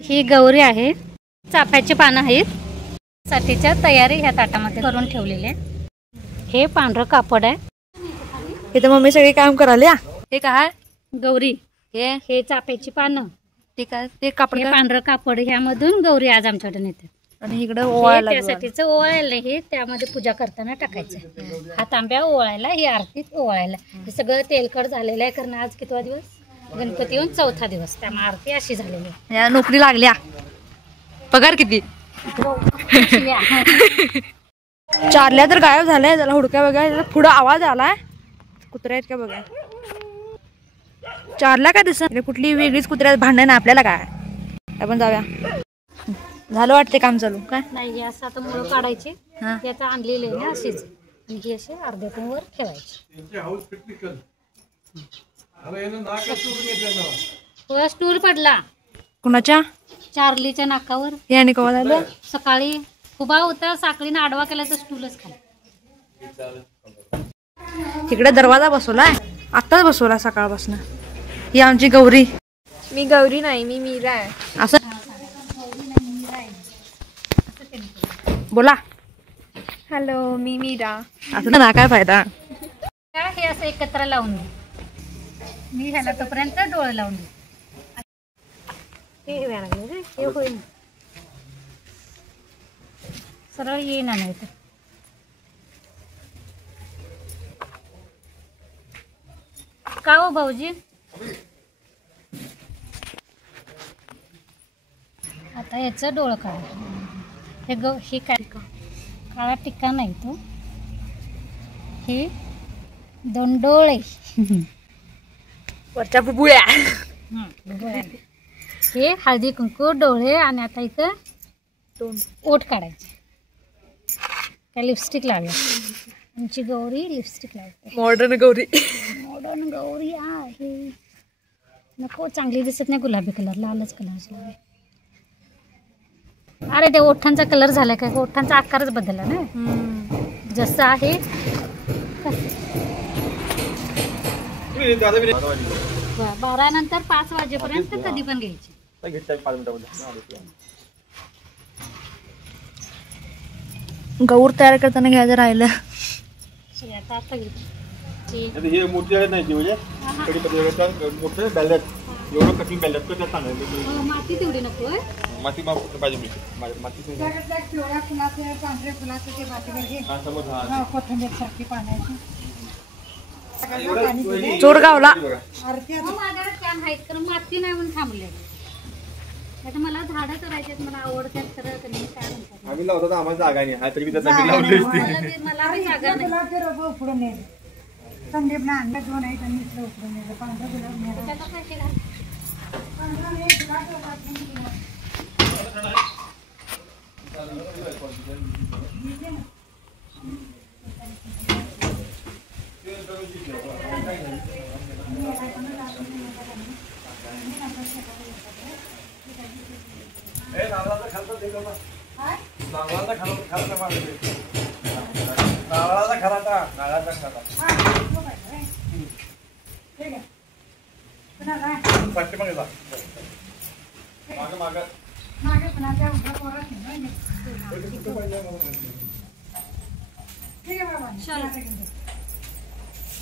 ही गौरी आहे, चाफ्याची पानं आहेत, साठीच्या तयारी ह्या ताटामध्ये करून ठेवलेले. हे पांढरं कापड आहे. इथे मम्मी सगळे काम करायला. हे काय गौरी, हे चाफ्याची पानं, ठीक आहे. ते कापड पांढरं कापड, ह्यामधून गौरी आज आमच्याकडे नेतात. आणि इकडे ओवाळायला, त्यासाठीच ओवाळायला हे त्यामध्ये पूजा करताना टाकायचं. हा तांब्या ओवाळायला, ही आरतीत ओवाळायला. हे सगळं तेलकट झालेलं आहे, कारण आज कितवा दिवस, गणपती येऊन 4था दिवस, त्यामुळे आरती अशी झालेली आहे. या नोकरी लागल्या. पगार किती? चारल्या तर गायब झालाय. त्याला हुडक्या बघा, पुढं आवाज आलाय. कुत्र्या आहेत का बघा. चारल्या काय दिसत कुठली वेगळीच कुत्र्यात भांडण आपल्याला काय. आपण जाऊया. झालं वाटते काम चालू काय नाही. असं आता मुळं काढायचे, त्याचा आणलेले आहे ना अशीच, आणि हे असे अर्ध्यातून वर ठेवायचे. स्टूल पडला कुणाच्या? चार्लीच्या नाकावर. हे आणि कवा झालं? सकाळी उभा होता, साखळीने आडवा केला तर स्टूलच खाली. तिकडे दरवाजा बसवलाय, आत्ताच बसवला सकाळपासून. ही आमची गौरी. मी गौरी नाही, मी मीरा आहे. असं बोला. हॅलो, मी मीरा. असं ना काय फायदा. हे असं एकत्र लावून दे. मी ह्याला तोपर्यंत डोळे लावून दे. हे व्हायला लागलं रे, हे होईल सरळ येईना नाही तर. का हो भाऊजी, आता याचं डोळं काढा. हे काय काळा टिक्का नाही तो, हे 2 डोळे वरच्या बुबुळ्या. हे हळदी कुंकू डोळे. आणि आता इथं ओठ काढायचे. काय लिपस्टिक लावूया. आमची गौरी लिपस्टिक लावते. मॉडर्न गौरी. मॉडर्न गौरी आहे. नको, चांगली दिसत नाही गुलाबी कलर, लालच कलरची लावूया. अरे ते ओठांचा कलर झाला काय, ओठांचा आकारच बदलला ना जसं आहे. 12 नंतर 5 वाजेपर्यंत कधी पण घ्यायची. गौर तयार करताना घ्यायचं राहिलं. हे मोठी नाही म्हणजे मोठे बॅलेट एवढं कठीण बॅलेट तर त्यात चांगलं. माती तेवढी नको, माती पाहिजे. माती चोरगावला माझ्याकडे कॅन आहेत, कारण माती नाही म्हणून थांबले. आता मला झाडं करायचे, मला आवडतात. खरं काय म्हणतात, आम्ही लावतो आम्हाला जागा नाही आहे, तरी मी त्याचा लावली असती. मला जागा नाही. संदीपला आणलं 2 आहेत आणि इथलं उकडून नेलं. 15 गुलाब त्याला पैसे घाल.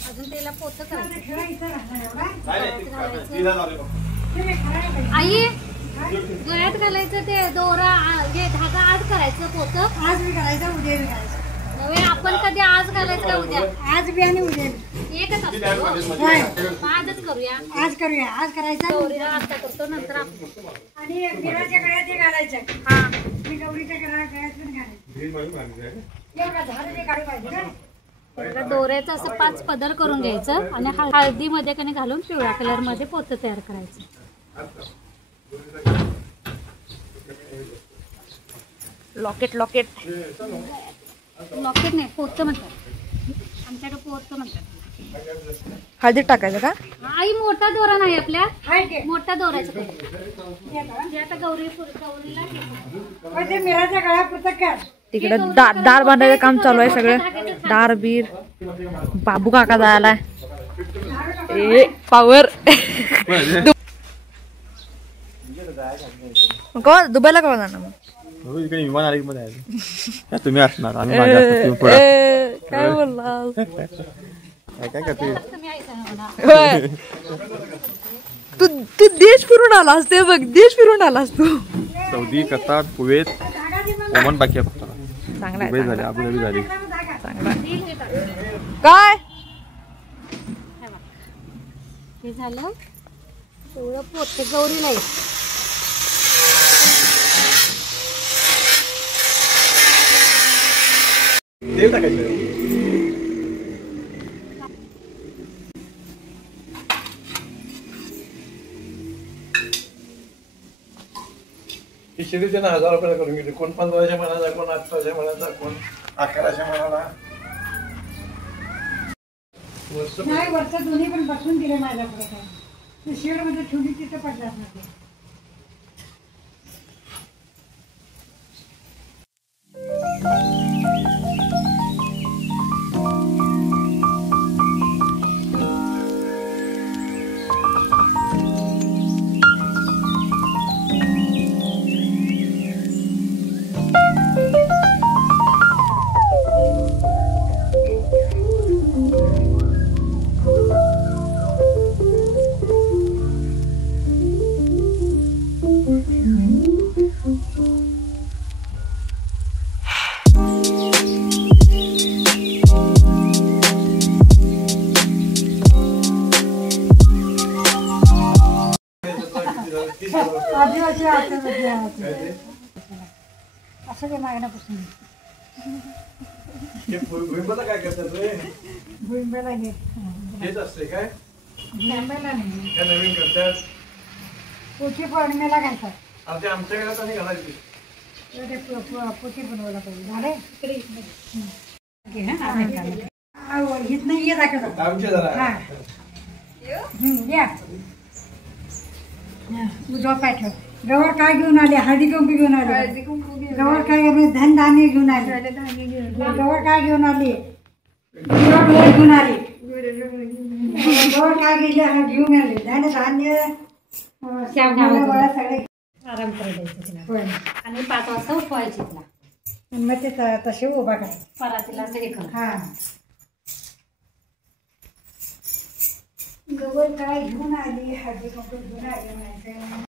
अजून त्याला पोतं करायचं. आई गळ्यात घालायचं ते दोरा, हे धागा आज करायचं पोतं. आज बी घालायचं, उद्या बी घालायचं. नव्हे, आपण कधी आज घालायचं का उद्या? आज बी आणि उद्या एकच असतं. आजच करूया. आज करूया. आज करायचं, गौरीला आता करतो, नंतर आपण. आणि मीराच्या गळ्यात हे घालायचं. हा, मी गौरीच्या गळ्यात पण घालायचं. एवढा झाड ते काढू पाहिजे ना. दोऱ्याचं असं 5 पदर करून घ्यायचं आणि हळदीमध्ये कधी घालून पिवळ्या कलर मध्ये पोतं तयार करायचं. लॉकेट लॉकेट लॉकेट नाही, पोतं म्हणतात आमच्याकडे. पोतं म्हणतात. हळदीत टाकायचं का? आई मोठा दोरा नाही आपल्या, मोठा दोऱ्याचा. आता गौरीला मीराच्या गळ्यापुरतं कर. तिकडे दार बांधायचं काम चालू आहे. सगळं दार बीर. बाबू काका जायला पावर. कवा दुबईला कवा जाणार मग? हो, इकडे विमान आले मध्ये आहे. तुम्ही असणार आम्ही मागे असणार, तुम्ही पुढे. काय बोलला? काय करते? होय. तू तू देश फिरून आलास ते बघ, देश फिरून आलास तू. सौदी, कतार, कुवेत, ओमान बाकी आहे फक्त. चांगला दुबई झाली, अबुधाबी झाली. काय हे झालं एवढं पोते गौरीला आहे. तेल टाकायचं. ही शिडी त्यांना 1000 रुपयाला करून घेतली. कोण 1500 म्हणाला, कोण 1800 म्हणाला, कोण 1100 म्हणाला. नाही वरचं दोन्ही पण बसून दिले माझ्याकडे. काय शेड मध्ये ठेवली तिथं पडलाच नाही. आदिवासी असं काय मागण्यापासून भुईंबाला काय करतात रे? भुईंबाला घे. हेच असते काय? भुईंबाला नाही, काय नवीन करतात? पोची पौर्णिमेला घालतात. आमच्या घरात आणि घालायची. पोची बनवायला पाहिजे. झाले हित नाही ये दाखवतात. आमच्या जरा या उजवा पाय ठेव. गव्हा काय घेऊन आले? हळदी कुंकू घेऊन आले. गव्हा काय धन धान्य घेऊन आले. गव्हा काय घेऊन आली? घेऊन आली. गव्हा काय गेले घेऊन आले. धन धान्य सगळे आराम करायला द्यायचं तिला. आणि 5 वाजता उठवायची तिला. मग ते तसे उभा करायचे. परातीला असं हे कर. हा गव्हा काय घेऊन आली? हळदी कुंकू घेऊन आली म्हणायचं.